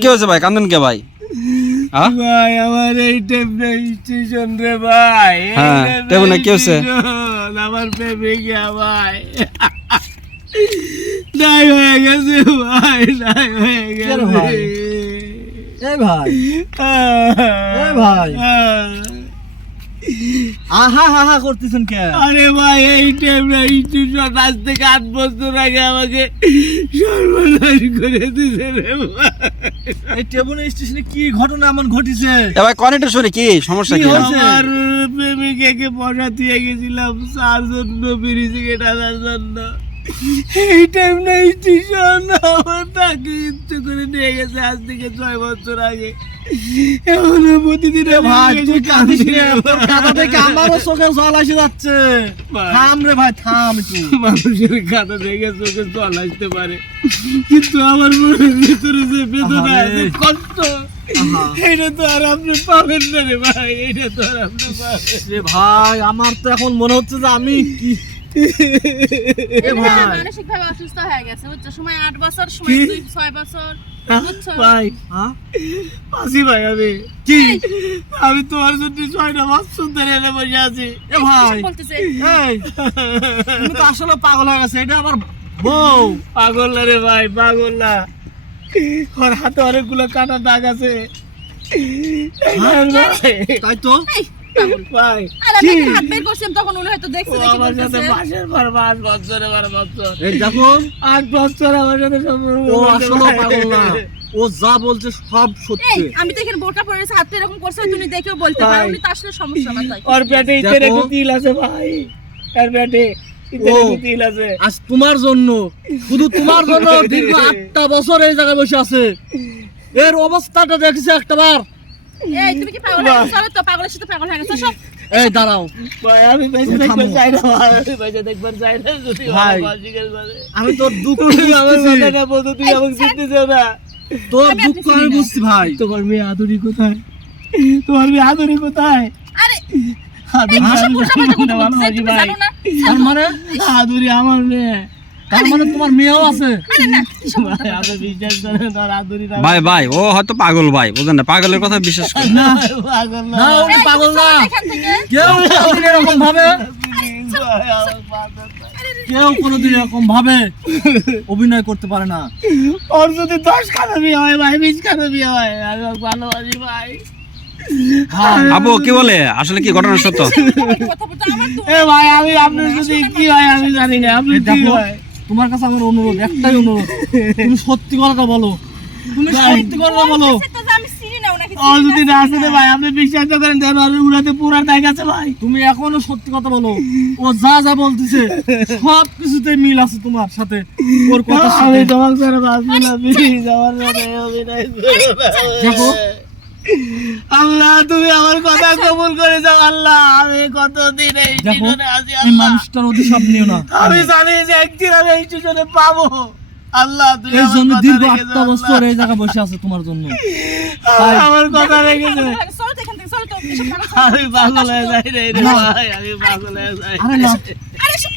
কি হয়েছে ভাই, কান্দন কে ভাই? ভাই আমার এই টেপনা স্টেশন রে ভাই। হ্যাঁ, টেপনা কি হয়েছে? আমার প্রেমিকা ভাই নাই হয়ে গেছে ভাই, নাই হয়ে গেছে ভাই। এই ভাই, এই ভাই, আহা হা হা করতেছেন কে? আরে ভাই এই টেপনা স্টেশন আজ থেকে 8 বছর আগে আমাকে সর্বনাশ করে দিছে রে ভাই। এই টেবুল স্টেশনে কি ঘটনা এমন ঘটিছে? এ ভাই কনেক্টর শুনে কি সমস্যা কি কি? হয়েছে? আমার প্রেমিকাকে পয়সা দিয়ে গেছিলাম চার জন্য ব্রিজে আনার জন্য। এই টাইম না স্টেশন আমার তাকে ইচ্ছে করে নিয়ে গেছে আজ থেকে 6 বছর আগে। এখনো প্রতিদিন ভাই তুই কাঁদিস রে, তোর কাঁদা দেখে আমারও চোখে জল এসে যাচ্ছে। ভাই। থাম রে ভাই, থাম একটু। মানুষের কাঁদা দেখে চোখে জল আসতে পারে, কিন্তু আমার মনের ভিতরে যে বেদনা, আহারে। যে কষ্ট, আহা। এটা তো আর আপনি পাবেন না রে ভাই, এটা তো আর আপনি পাবেন রে ভাই, আমার তো এখন মনে হচ্ছে যে আমি কি এ ভাই মানসিক ভাবে অসুস্থ হয়ে গেছে বুঝছো। সময় 8 বছর, সময় কি? 6 বছর বুঝছো। ভাই। হ্যাঁ আসি ভাই আমি কি আমি তোমার জন্য 6টা বছর ধরে এনে বসে আছি। এ ভাই এসব বলতেছে এই তুমি তো আসলে পাগল হয়ে গেছে, এটা আমার বউ। পাগল না রে ভাই, পাগল না। ওর হাতে অনেকগুলো কাটা দাগ আছে তাই তো এই পাগল। ভাই। আর আমি যখন হাত বের করছিলাম তখন উনি হয়তো ও দেখছে দেখি আমার সাথে বলতেছে মাসের পর মাস, বছরে পর বছর, এই দেখো 8 বছর আমার সাথে সম্পর্ক ও করতে আসলে পারে। পাগল না, ও যা বলছে সব এই সত্যি। আমি তো এখানে বোরকা পরে হাত পে এরকম করছে তুমি দেখেও বলতে পারো ভাই। উনি তো আসলে সমস্যা না তাই। ওর পেটে ইতের দেখো। একটু তিল আছে ভাই, ওর পেটে ইতের ও। একটু তিল আছে। আজ তোমার জন্য, শুধু তোমার জন্য দীর্ঘ 8টা বছর এই জায়গায় বসে আছে। এর অবস্থাটা দেখেছে একটাবার। এই তুমি কি পাগল হয়ে গেছো? চলো তো পাগলের সাথে পাগল হয়ে গেছো সব। এই দাঁড়াও, ভাই আমি পয়সা তুমি দেখবার থামো। চাই না ভাই, আমি পয়সা দেখবার চাই না। যদি ভাই। ভালো জিজ্ঞেস করে আমি তোর দুঃখ তুমি আমার বুঝতেছি, কথা না বলতো, তুই আমাকে জিততেছো না। তোর আমি দুঃখ আপনি আমি চিনি না। বুঝছি ভাই। তোমার মেয়ে আদুরি কোথায়? তোমার মেয়ে আদুরি কোথায়? আরে আদুরি এই আমি সব উল্টাপাল্টা কথা বলতেছে, ভালোবাসি তুমি ভাই। জানো না? তার মানে আদুরি আমার মেয়ে তোমার মেয়েও আছে? আরে না এসব ভাই, আপনি বিশ্বাস করেন তোর আদুরি না ভাই ভাই ও হয়তো পাগল ভাই, বুঝেন না, পাগলের কথা বিশ্বাস করে না পাগল না না, উনি এই, পাগল তুমি না। চলো এখান থেকে। কেউ কোনোদিন এরকম ভাবে, ভাই, আমার পাগল না। কেউ কোনোদিন এরকম ভাবে অভিনয় করতে পারে না। ওর যদি 10 খানা বিয়ে হয় ভাই, 20 খানা বিয়ে হয়, আমি ওকে ভালোবাসি ভাই। ভাই, আপু কি বলে, আসলে কি ঘটনা সত্য? কথা বলতে আমার তো এ ভাই আমি আপনার যদি কি হয় আমি জানি না, আপনি এই কি দেখো, হয়? তোমার কাছে আমার অনুরোধ, একটাই অনুরোধ, তুমি সত্যি কথাটা বলো, তুমি সত্যি কথাটা বলো। বলতেছে তো যে আমি চিনি না ওনাকে ও যদি না আসে রে ভাই, আপনি বিশ্বাস তো করেন, দেন ওর উড়াতে পুরা দাগ আছে ভাই। তুমি এখনো সত্যি কথা বলো, ও যা যা বলতেছে সব কিছুতে মিল আছে তোমার সাথে, ওর কথার আমি সাথে। তোমার সাথে বাঁচবো না, প্লিজ আমার সাথে অভিনয় করো না। দেখো। আল্লাহ তুমি আমার কথা কবুল করে যাও আল্লাহ, আমি কতদিন এই দেখো, স্টেশনে আছি এই আল্লাহ। মানুষটার অভিশাপ নিও না। আমি জানি যে একদিন আমি এই স্টেশনে পাবো আল্লাহ, তুমি এই আমার জন্য কথা দীর্ঘ রেখে 8টা যাও, বছর আল্লাহ। এই জায়গায় বসে আছে তোমার জন্য। আমার কথা রেখেছে। চলো তো এখান থেকে চলো তো এসব পাগল আমি পাগল হয়ে যাই রে রে ভাই, আমি পাগল হয়ে যাই। আরে না, আরে এসব